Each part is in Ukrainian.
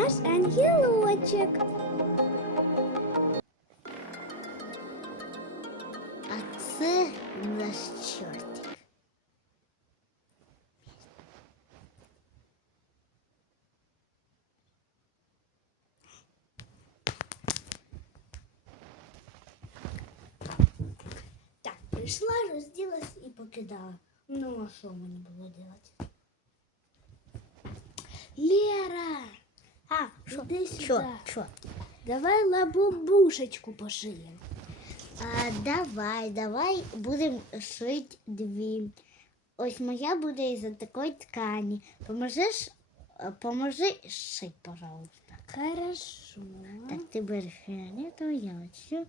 наш ангелочок. А це наш чортик. Так, прийшла, розділась і покидала. Ну, а що мені було робити? Лера! А, сюди. Чо? Чо? Давай лабубушечку пошиємо. А, давай, давай будемо шити дві. Ось моя буде із такої ткані. Поможеш, е, поможи шити, пожалуйста. Хорошо. Так, ти береш фіолетову, я оцю.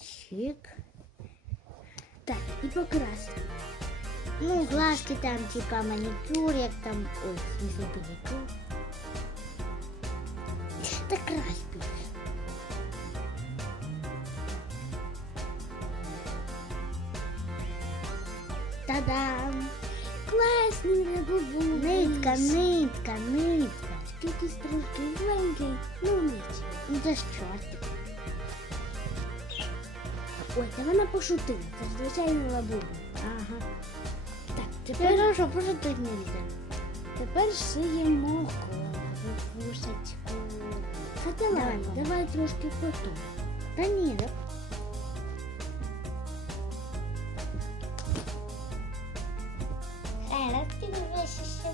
Чик. Так, і покрасимо. Ну, глазки там, типа манікюр, як там, ой, не педикюр. Так крась. Та-дам! Класний лабубу. Нитка, нитка, нитка. Якийсь трошки зеленький, ну нічого. Ну це ж чортик. Ой, та вона пошутила. Це ж звичайно лабуба. Ага. Так, Тепер хорошо, просто тут не йде. тепер шиємо лабубушечку. Хотя ладно, давай трошки потом. Та ні, да? Ера, ти дивишся ще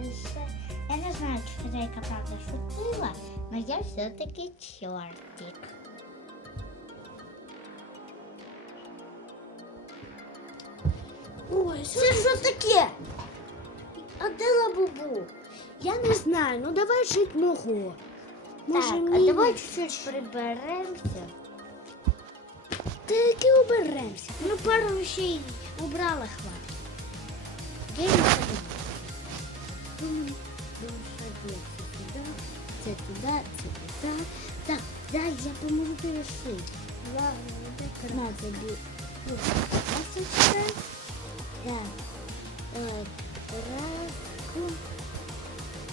більше. Я не знаю, чи хазяйка правда шутила, але я все-таки чортик. Ой, Це що таке? А де лабубу? Я не знаю, ну давай шить мого. Може, так, а мій? давай чуть-чуть приберемося. Та які оберемося? Ну, пару вещей убрала хватит. Я не забуду. Це туди, це туди. Так, дай, я поможу перешити. Ладно, де. Ну, красочка. Так. Е, краску.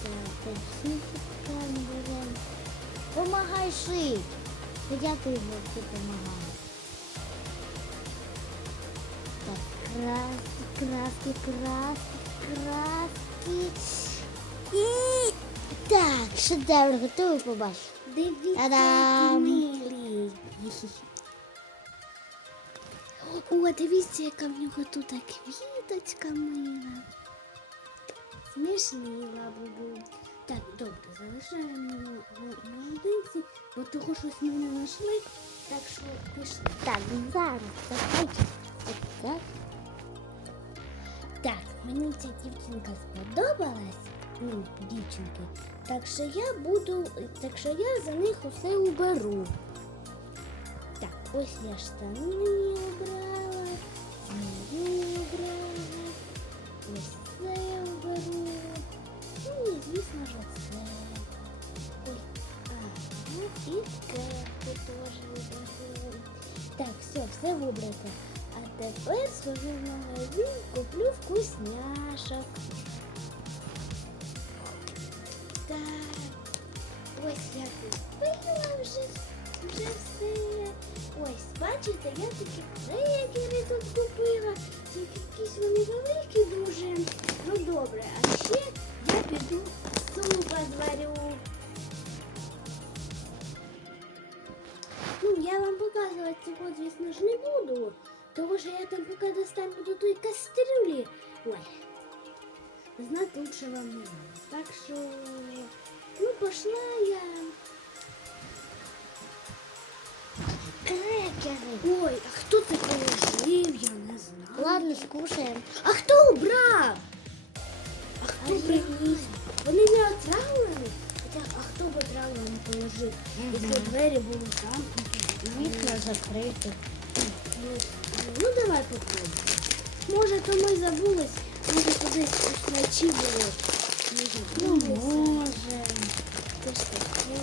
Так, персичка не беремо. Помагай шить. Хоча ти помагай. Так, краски, краски, краски, краски. І так, шедевр готовий побачиш. Дивіться, які милі. О, дивіться, яка в нього тут квіточка мила. Смішні лабубу. Так, добре, залишаємо його наодинці, бо того щось ми не знайшли, так що пішли. Так, зараз давайте. Так. Так, мені ця дівчинка сподобалась. Ну, дівчинки. Так що я буду. Так що я за них усе уберу. Так, ось я штани обрала, теж виберу. Так, все, все вибрато. А тепер схожу в магазин, куплю вкусняшок. Так, ось я купила вже, вже все. Ось, бачите, я такі крекери тут купила. Тільки якісь вони великі дуже. Ну добре, а ще цього, звісно ж, не буду. Тому що я там поки достану до тої кастрюлі. Ой, знать лучше вам не надо. Так що, ну, пошла я. Крекери. Ой, а хто це положив? Я не знаю. Ладно, скушаємо. А хто убрав? А хто А приніс? Вони не отравлені? Хоча, а хто б отравлені положив? Якщо двері були замкнуті. Вікна закриті. Ну, ну давай попробуємо. Може, то ми забулись, може кудись вночі було. Ну, може. Це таке.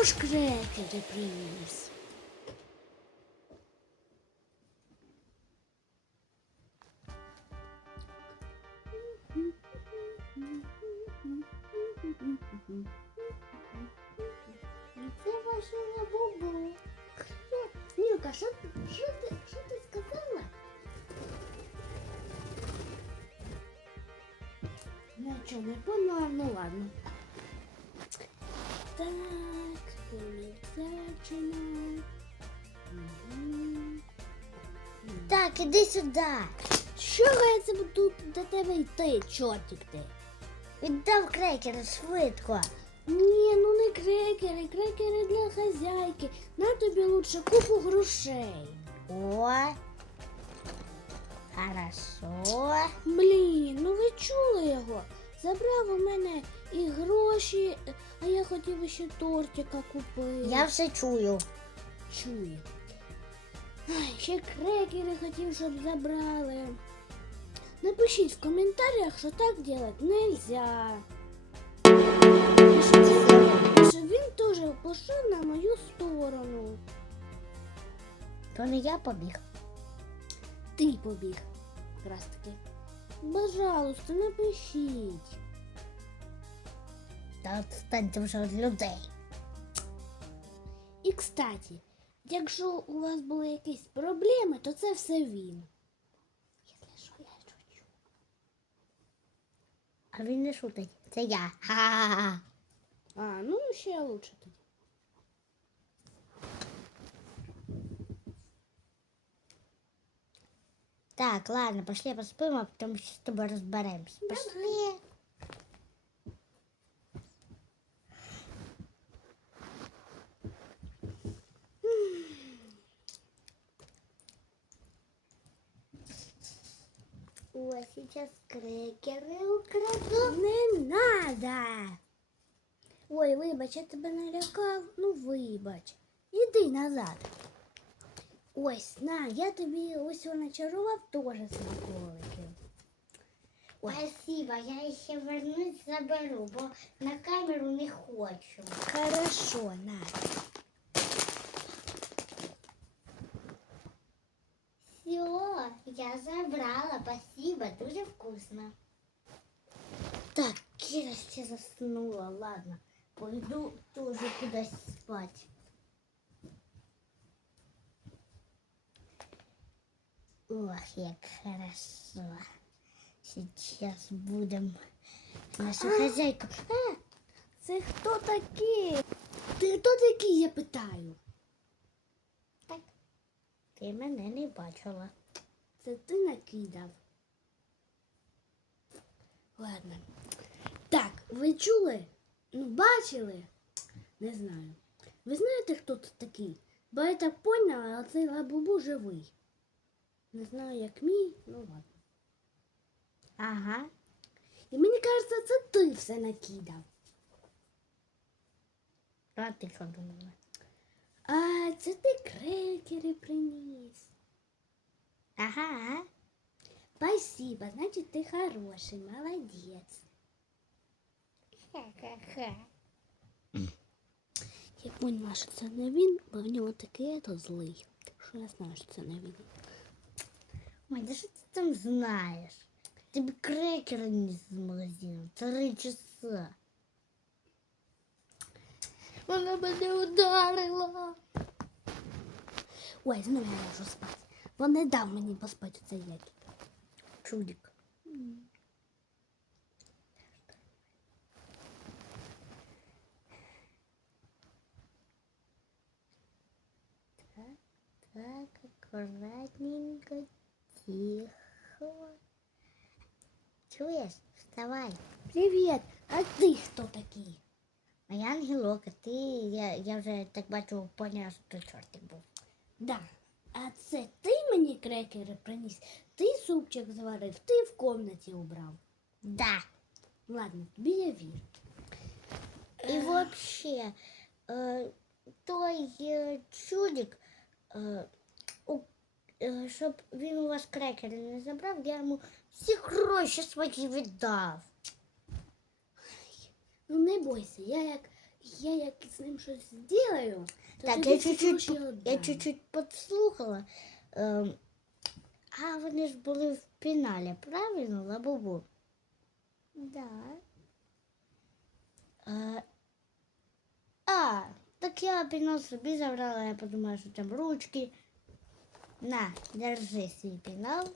хто ж крекери приніс? Це машина бубу. Мілка, що, ти- що, ти, що ти сказала? Нічого не поняла, ну ладно. Так, передбачено. Мгм. Так, іди сюди. Що я буду до тебе йти, чортик ти? Віддав крекери швидко. Ні, ну не крекери, крекери для хазяйки. На тобі лучше купу грошей. О. Хорошо. Блін, ну ви чули його? Забрав у мене і гроші, а я хотів ще тортика купити. Я все чую. чую. Ай, ще крекери хотів, щоб забрали. Напишіть в коментарях, що так делать нельзя. Він- він теж пішов на мою сторону. То не я побіг. Ти побіг. Якраз таки. Пожалуйста, напишіть. Та відстаньте вже від людей. І кстати, якщо у вас були якісь проблеми, то це все він. Якщо що, я шучу. А він не шутить. Це я. Ха-ха-ха. А, ну ще лучше тоді. Так, ладно, пошли поспим, а потом ще з тобою розберемось. Пошли. Сейчас крекеры украду. Не надо. Ой, вибач, я тебе налякав. Ну, вибач. Іди назад. Ось, на, я тобі ось начарував теж смаколики. Спасибо, я ще вернусь заберу, бо на камеру не хочу. Хорошо, на. Все, я забрала, спасибо, дуже вкусно. Так, Кира ще заснула, ладно, пойду тоже кудись спать. Ох, як хорошо. Сейчас будем нашу хозяйку. А, Це хто такий? Ти хто такий, я питаю? так, ти мене не бачила. Це ти накидав. Ладно. Так, ви чули? Ну, бачили? Не знаю. Ви знаєте, хто тут такий? Бо я так поняла, але цей лабубу живий. Не знаю, як мій, ну ладно. Ага. І мені кажеться, це ти все накидав. А ти що думала? А це ти крекери приніс. Ага. Спасибо, значить ти хороший, молодець. Ха-ха-ха. Я поняла, що це не він, бо в нього такий то злий. Так що я знаю, що це не він. Ой, да що ти там знаєш? Тобі крекери не з магазину. Три часа. Вона мене ударила. Ой, знову я можу спати. Бо не дав мені поспати цей який. Чудик. Так, так, аккуратненько, тихо. Чуєш? Вставай. Привіт, а ти хто такий? А я ангелок, а ти, я, я вже так бачу, поняла, що ти чортик був. Да. А це ти мені крекери приніс? Ти супчик зварив, ти в комнаті убрав. Да. Ладно, тобі я вірю. І вообще, е, той е, чудик, е, у, е, щоб він у вас крекери не забрав, я йому всі гроші свої віддав. Ну не бойся, я як я як з ним щось зроблю, Так, тобі я ці чуть-чуть, гроші я віддам. чуть-чуть подслухала. Ем, а вони ж були в піналі, правильно, Лабубу? Да. Е, а, так я пінал собі забрала, я подумала, що там ручки. На, держи свій пінал.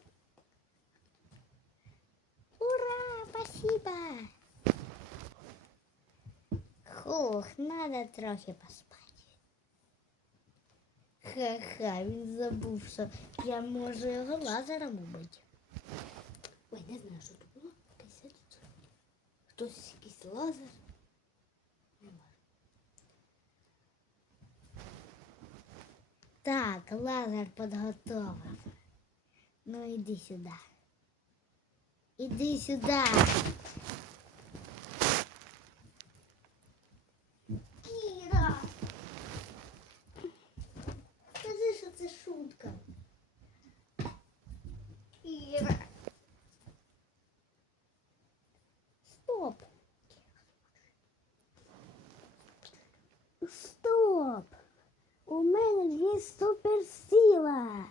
Ура, спасибо. Хух, надо трохи поспати. Ха-ха, він забув, що я можу його лазером убити. Ой, не знаю, що це було. Хтось якийсь лазер. Так, лазер підготовив. Ну іди сюди. Іди сюди. Кіра. Скажи, що це шутка. Кіра. Стоп. Стоп! У мене є суперсила.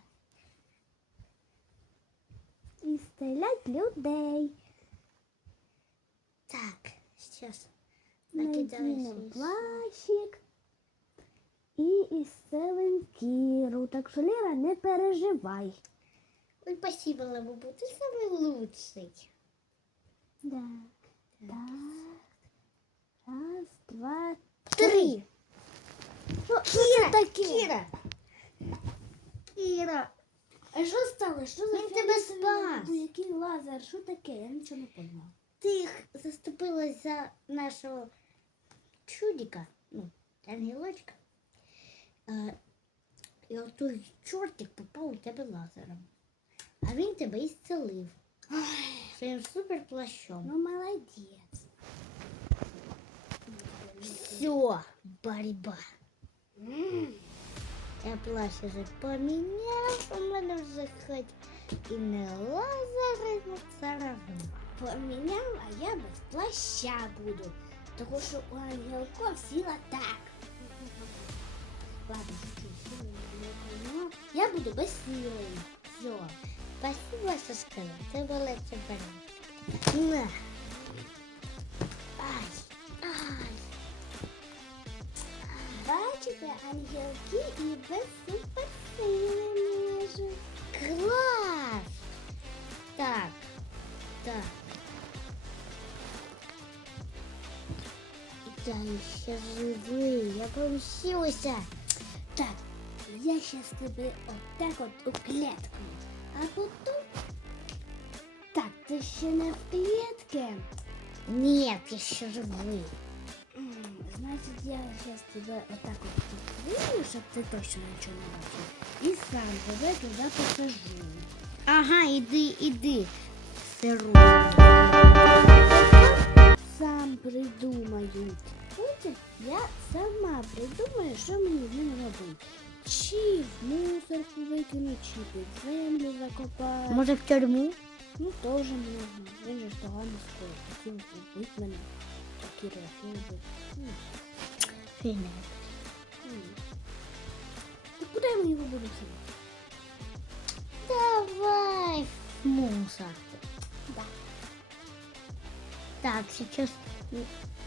І стрілять людей. Так, сейчас накидаю. плащик і ісцелим Кіру. Так що Ліра, не переживай. Ой, спасибо, Лабубу, ты самый лучший. Так, так. Раз, два, Три. Ну, Кіра, таке? А що стало? Що за Він тебе спас. Який лазер? Що таке? Я нічого не поняла. Ти заступилась за нашого чудика, ну, ангелочка. І от той чортик попав у тебе лазером. А він тебе і зцілив. Своїм суперплащом. Ну, молодець. Все, борьба. Я плащ вже поміняв, у мене вже хоч і не лазери, не все равно. Поміняв, а я без плаща буду. Тому що у ангелков сила так. Ладно. Я буду без сили. Все. Спасибо, що сказав. Це було понять. На. Ай, ай. Бачите, ангелки і без суперсили можуть. Клас! Так, так. Я ще живий, я помщуся. Так, я щас тебе отак от у клітку. А потім... Так, ти ще не в клітці. Ні, я ще живий. Я зараз тебе отак от підвину, щоб ти точно нічого не бачив. І сам тебе туди посажу. Ага, іди, іди. Сиру. Сам придумають. Потім я сама придумаю, що мені з ним робити. Чи в мусорку викинути, чи під землю закопати. Може в тюрму? Ну, теж можна. Він же ж погано скоро. Хотів вбити мене. Такі рахунки. Фіне. Так куди ми його будемо садити? Давай в мусор. Да. Так, сейчас м-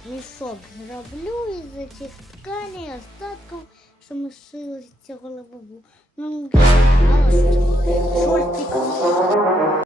мішок зроблю із цих тканей, остатків, що ми шили з цього лабубу. Ну, мало що.